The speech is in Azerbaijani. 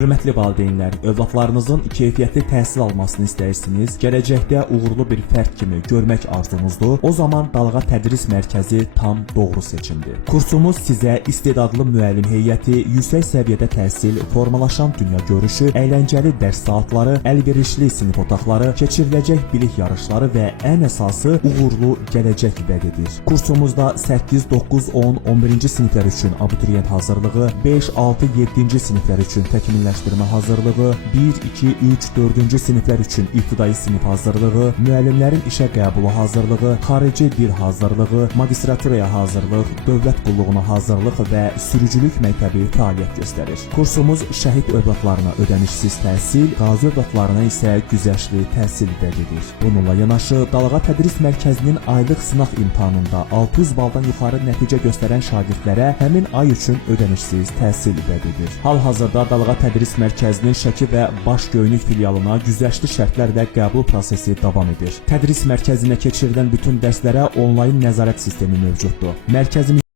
Hörmətli valideynlər, övladlarınızın keyfiyyətli təhsil almasını istəyirsiniz, gələcəkdə uğurlu bir fərd kimi görmək arzunuzdur, o zaman Dalğa Tədris Mərkəzi tam doğru seçimdir. Kursumuz sizə istedadlı müəllim heyəti, yüksək səviyyədə təhsil, formalaşan dünya görüşü, əyləncəli dərs saatları, əlverişli sinif otaqları, keçiriləcək bilik yarışları və ən əsası uğurlu gələcək vəd edir. Kursumuzda 8, 9, 10, 11-ci siniflər üçün abituriyent hazırlığı, 5, 6, 7-ci siniflər üçün təkmilləşdirmə hazırlığı, 1, 2, 3, 4-cü siniflər üçün ibtidai sinif hazırlığı, müəllimlərin işə qəbulu hazırlığı, xarici dil hazırlığı, magistraturaya hazırlıq, dövlət qulluğuna hazırlıq və sürücülük məktəbi fəaliyyət göstərir. Kursumuz şəhid övladlarına ödənişsiz təhsil, qazi övladlarına isə güzəştli təhsil vəd edir. Bununla yanaşı, Dalğa Tədris Mərkəzinin aylıq sınaq imtahanında 600 baldan yuxarı nəticə göstərən şagirdlərə həmin ay üçün ödənişsiz təhsil vəd edir. Hal-hazırda Dalğa Tədris Mərkəzinin Şəki və Baş-Göynük filialına güzəştli şərtlərlə qəbul prosesi davam edir. Tədris mərkəzinə keçirilən bütün dərslərə onlayn nəzarət sistemi mövcuddur. Mərkəzimiz